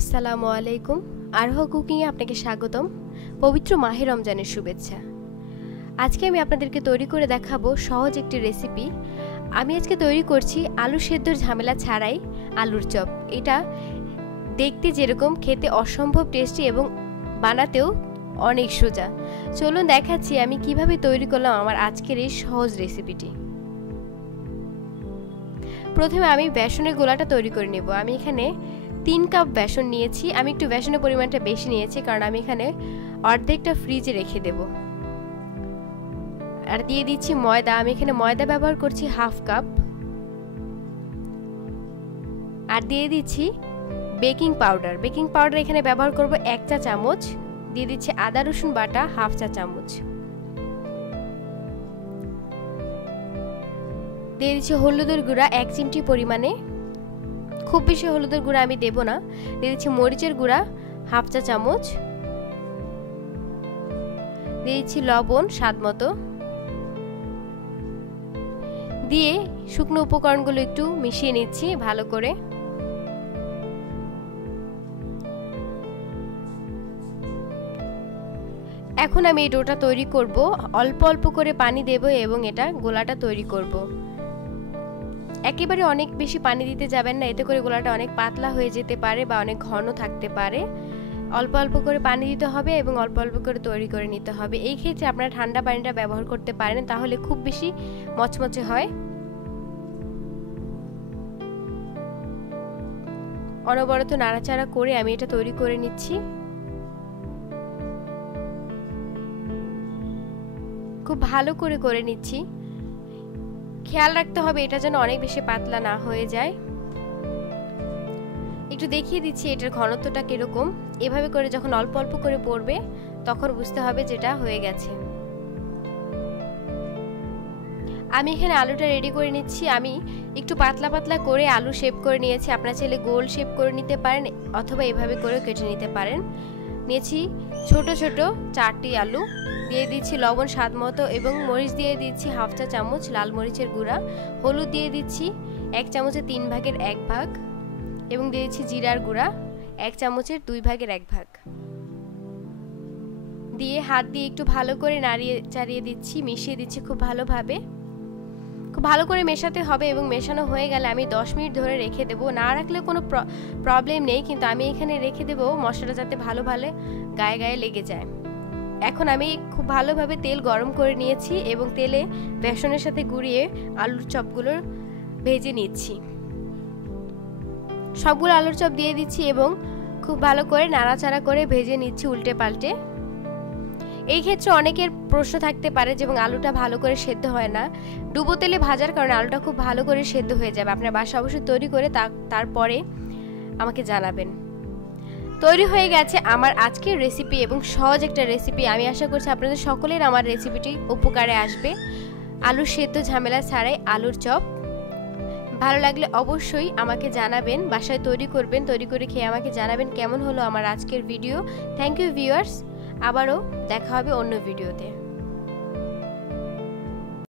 আসসালামু আলাইকুম। আরোহা কুকিংয়ে আপনাকে স্বাগতম। পবিত্র মাহে রমজানের শুভেচ্ছা। আজকে আমি আপনাদেরকে তৈরি করে দেখাবো সহজ একটি রেসিপি। আমি আজকে তৈরি করছি আলু সেদ্ধর ঝামেলা ছাড়াই আলুর চপ। এটা দেখতে যেরকম, খেতে অসম্ভব টেস্টি এবং বানাতেও অনেক সোজা। চলুন দেখাচ্ছি আমি কিভাবে তৈরি করলাম আমার আজকের এই সহজ রেসিপিটি। প্রথমে আমি বেসনের গোলাটা তৈরি করে নেব। আমি এখানে 3 কাপ বেসন নিয়েছি। আমি একটু বেসনের পরিমাণটা বেশি নিয়েছি কারণ আমি এখানে অর্ধেকটা ফ্রিজে রেখে দেব। আর দিয়ে দিচ্ছি ময়দা। আমি এখানে ময়দা ব্যবহার করছি হাফ কাপ। আর দিয়ে দিচ্ছি বেকিং পাউডার। বেকিং পাউডার এখানে ব্যবহার করব 1 চা চামচ। দিয়ে দিচ্ছি আদা রসুন বাটা হাফ চা চামচ। দিয়ে দিচ্ছি হলুদের গুঁড়া 1 চিমটি পরিমাণে, খুব বেশি হলুদের গুঁড়া আমি দেব না। দিয়ে দিচ্ছি মরিচের গুঁড়া হাফ চা চামচ। দিয়ে দিচ্ছি লবণ স্বাদ মতো। দিয়ে শুকনো উপকরণগুলো একটু মিশিয়ে নিচ্ছি ভালো করে। এখন আমি এই ডোটা তৈরি করব। অল্প অল্প করে পানি দেব এবং এটা গোলাটা তৈরি করব। একেবারে অনেক বেশি পানি দিতে যাবেন না, এতে করে গোলাটা অনেক পাতলা হয়ে যেতে পারে বা অনেক ঘন থাকতে পারে। অল্প অল্প করে পানি দিতে হবে এবং অল্প অল্প করে তৈরি করে নিতে হবে। এই ক্ষেত্রে আপনারা ঠান্ডা পানিটা ব্যবহার করতে পারেন, তাহলে খুব বেশি মচমচে হয়। অনবরত নাড়াচাড়া করে আমি এটা তৈরি করে নিচ্ছি। খুব ভালো করে নিচ্ছি। খেয়াল রাখতে হবে এটা যেন অনেক বেশি পাতলা না হয়ে যায়। একটু দেখিয়ে দিচ্ছি এটার ঘনত্বটা কিরকম। এভাবে করে যখন অল্প অল্প করে পড়বে তখন বুঝতে হবে যেটা হয়ে গেছে। আমি এখানে আলুটা রেডি করে নিচ্ছি। আমি একটু পাতলা পাতলা করে আলু শেপ করে নিয়েছি। আপনারা চাইলে গোল শেপ করে নিতে পারেন অথবা এভাবে করে কেটে নিতে পারেন। নিয়েছি ছোট ছোট 4টি আলু। দিয়ে দিচ্ছি লবণ স্বাদ মতো এবং মরিচ দিয়ে দিচ্ছি হাফ চা চামচ লাল মরিচের গুঁড়া। হলুদ দিয়ে দিচ্ছি 1 চামচের 3 ভাগের 1 ভাগ এবং দিয়ে দিচ্ছি জিরার গুঁড়া 1 চামচের 2 ভাগের 1 ভাগ। দিয়ে হাত দিয়ে একটু ভালো করে নাড়িয়ে চাড়িয়ে দিচ্ছি, মিশিয়ে দিচ্ছি খুব ভালোভাবে। খুব ভালো করে মেশাতে হবে এবং মেশানো হয়ে গেলে আমি 10 মিনিট ধরে রেখে দেব। না রাখলে কোনো প্রবলেম নেই, কিন্তু আমি এখানে রেখে দেব মশলাটা যাতে ভালো গায়ে গায়ে লেগে যায়। এখন আমি খুব ভালোভাবে তেল গরম করে নিয়েছি এবং তেলে বেসনের সাথে গুঁড়িয়ে আলুর চপগুলো ভেজে নিচ্ছি। সবগুলো আলুর চপ দিয়ে দিচ্ছি এবং খুব ভালো করে নাড়াচাড়া করে ভেজে নিচ্ছি উল্টে পাল্টে। এই ক্ষেত্রে অনেকের প্রশ্ন থাকতে পারে যে আলুটা ভালো করে সেদ্ধ হয় না। ডুবো তেলে ভাজার কারণে আলুটা খুব ভালো করে সেদ্ধ হয়ে যাবে। আপনার বাসা অবশ্যই তৈরি করে তারপরে আমাকে জানাবেন। তৈরি হয়ে গেছে আমার আজকের রেসিপি এবং সহজ একটা রেসিপি। আমি আশা করছি আপনাদের সকলের আমার রেসিপিটি উপকারে আসবে। আলু সেদ্ধ ঝামেলা ছাড়াই আলুর চপ। ভালো লাগলে অবশ্যই আমাকে জানাবেন। বাসায় তৈরি করবেন, তৈরি করে খেয়ে আমাকে জানাবেন কেমন হলো আমার আজকের ভিডিও। Thank you viewers. আবারও দেখা হবে অন্য ভিডিওতে।